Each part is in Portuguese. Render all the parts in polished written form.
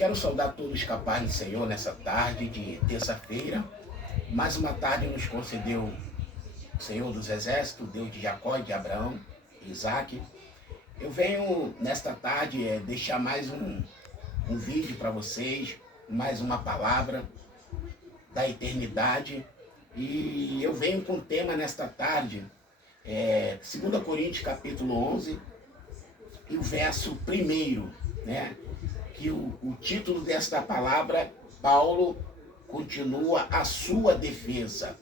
quero saudar todos com a paz do Senhor nessa tarde de terça-feira. Mais uma tarde nos concedeu o Senhor dos Exércitos, Deus de Jacó, de Abraão, de Isaac. Eu venho nesta tarde deixar mais um vídeo para vocês, mais uma palavra da eternidade. E eu venho com o tema nesta tarde, 2 Coríntios capítulo 11, e o verso 1, né? Que o título desta palavra, Paulo continua a sua defesa.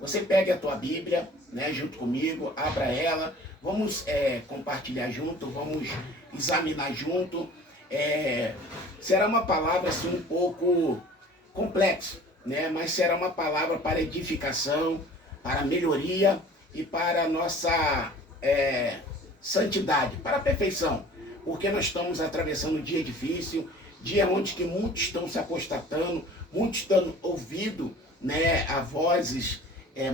Você pega a tua Bíblia, né, junto comigo, abra ela, vamos compartilhar junto, vamos examinar junto. Será uma palavra assim um pouco complexa, né, mas será uma palavra para edificação, para melhoria e para nossa santidade, para a perfeição. Porque nós estamos atravessando um dia difícil, dia onde que muitos estão se apostatando, muitos estão ouvindo, né, a vozes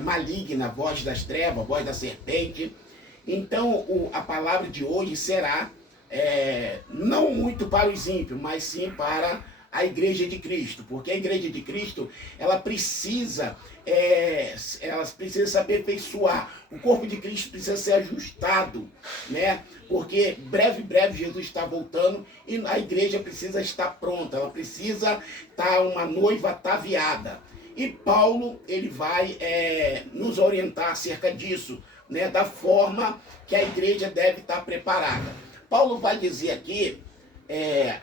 malignas, a voz das trevas, a voz da serpente. Então a palavra de hoje será não muito para os ímpios, mas sim para a Igreja de Cristo, porque a Igreja de Cristo ela precisa se aperfeiçoar, o corpo de Cristo precisa ser ajustado, né? Porque breve Jesus está voltando e a igreja precisa estar pronta, ela precisa estar uma noiva ataviada. E Paulo ele vai nos orientar acerca disso, né? Da forma que a igreja deve estar preparada. Paulo vai dizer aqui,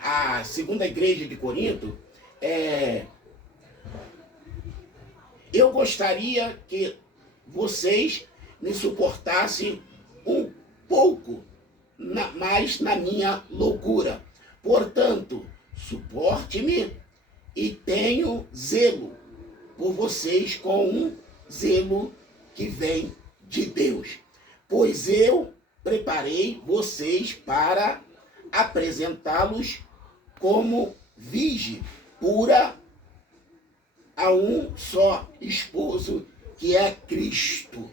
a segunda igreja de Corinto, eu gostaria que vocês me suportassem um pouco mais na minha loucura. Portanto, suporte-me e tenho zelo por vocês com um zelo que vem de Deus. Pois eu preparei vocês para apresentá-los como virgem pura a um só esposo, que é Cristo.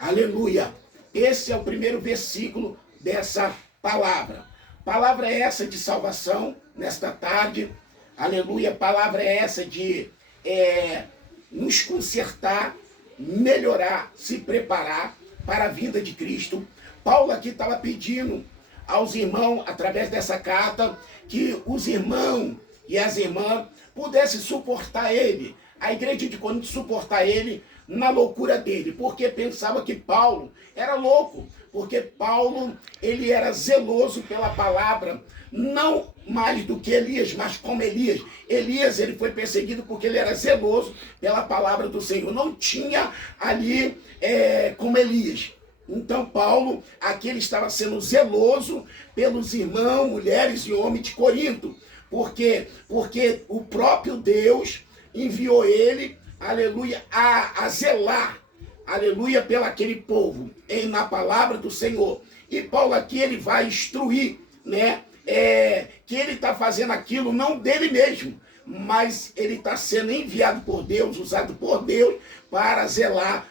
Aleluia! Esse é o primeiro versículo dessa palavra. Palavra é essa de salvação nesta tarde. Aleluia! Palavra é essa de nos consertar, melhorar, se preparar para a vinda de Cristo. Paulo aqui estava pedindo aos irmãos, através dessa carta, que os irmãos e as irmãs pudessem suportar ele, a igreja de Corinto suportar ele na loucura dele, porque pensava que Paulo era louco, porque Paulo ele era zeloso pela palavra, não mais do que Elias, mas como Elias. Elias ele foi perseguido porque ele era zeloso pela palavra do Senhor, não tinha ali como Elias. Então Paulo, aqui ele estava sendo zeloso pelos irmãos, mulheres e homens de Corinto. Porque o próprio Deus enviou ele, aleluia, a zelar, aleluia, pelo aquele povo, na palavra do Senhor. E Paulo aqui ele vai instruir, né, que ele está fazendo aquilo não dele mesmo, mas ele está sendo enviado por Deus, usado por Deus para zelar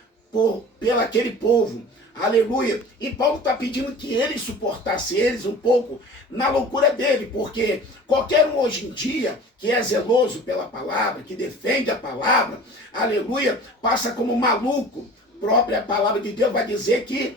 pelo aquele povo. Aleluia. E Paulo está pedindo que ele suportasse eles um pouco na loucura dele, porque qualquer um hoje em dia que é zeloso pela palavra, que defende a palavra, aleluia, passa como maluco. A própria palavra de Deus vai dizer que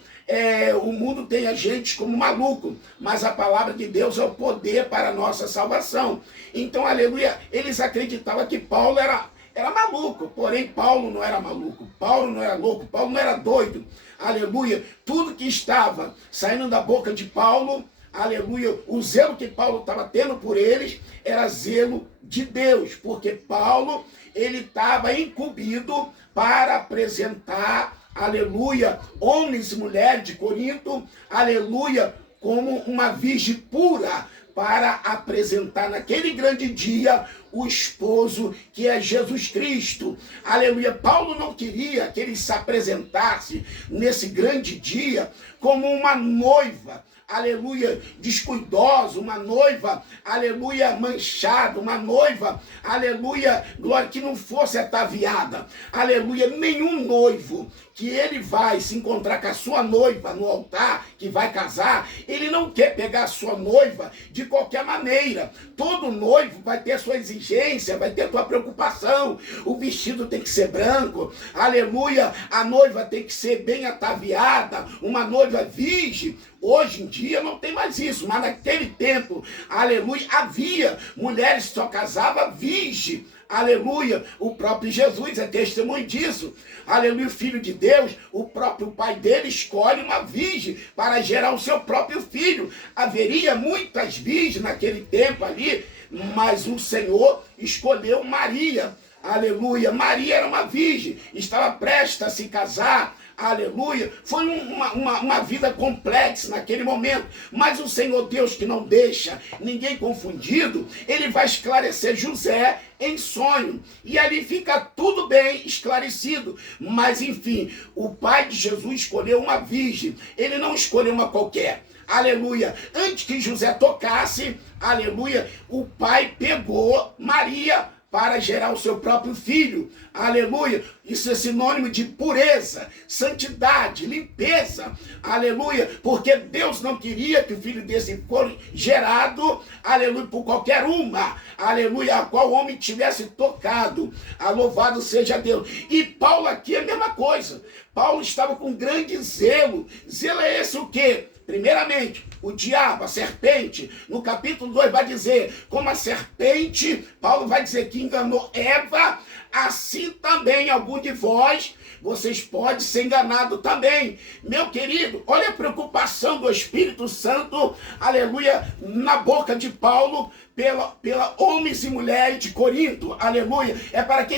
o mundo tem a gente como maluco, mas a palavra de Deus é o poder para a nossa salvação. Então, aleluia, eles acreditavam que Paulo era maluco, porém Paulo não era maluco, Paulo não era louco, Paulo não era doido, aleluia. Tudo que estava saindo da boca de Paulo, aleluia, o zelo que Paulo estava tendo por eles era zelo de Deus, porque Paulo, ele estava incumbido para apresentar, aleluia, homens e mulheres de Corinto, aleluia, como uma virgem pura, para apresentar naquele grande dia o esposo que é Jesus Cristo. Aleluia. Paulo não queria que ele se apresentasse nesse grande dia como uma noiva, aleluia, descuidosa, uma noiva, aleluia, manchada, uma noiva, aleluia, glória, que não fosse ataviada, aleluia. Nenhum noivo que ele vai se encontrar com a sua noiva no altar, que vai casar, ele não quer pegar a sua noiva de qualquer maneira. Todo noivo vai ter sua exigência, vai ter sua preocupação. O vestido tem que ser branco, aleluia, a noiva tem que ser bem ataviada, uma noiva virgem. Hoje em dia não tem mais isso, mas naquele tempo, aleluia, havia mulheres que só casavam virgem. Aleluia, o próprio Jesus é testemunho disso. Aleluia, o Filho de Deus, o próprio pai dele escolhe uma virgem para gerar o seu próprio filho. Haveria muitas virgens naquele tempo ali, mas o Senhor escolheu Maria. Aleluia, Maria era uma virgem, estava prestes a se casar. Aleluia, foi uma vida complexa naquele momento, mas o Senhor Deus, que não deixa ninguém confundido, ele vai esclarecer José em sonho, e ali fica tudo bem esclarecido. Mas enfim, o pai de Jesus escolheu uma virgem, ele não escolheu uma qualquer. Aleluia, antes que José tocasse, aleluia, o pai pegou Maria para gerar o seu próprio filho. Aleluia, isso é sinônimo de pureza, santidade, limpeza. Aleluia, porque Deus não queria que o filho desse fosse gerado, aleluia, por qualquer uma, aleluia, a qual o homem tivesse tocado. Louvado seja Deus. E Paulo aqui é a mesma coisa. Paulo estava com grande zelo. Zelo é esse o quê? Primeiramente, o diabo, a serpente, no capítulo 2 vai dizer, como a serpente, Paulo vai dizer que enganou Eva, assim também algum de vós, vocês podem ser enganados também. Meu querido, olha a preocupação do Espírito Santo, aleluia, na boca de Paulo, pela homens e mulheres de Corinto, aleluia, é para que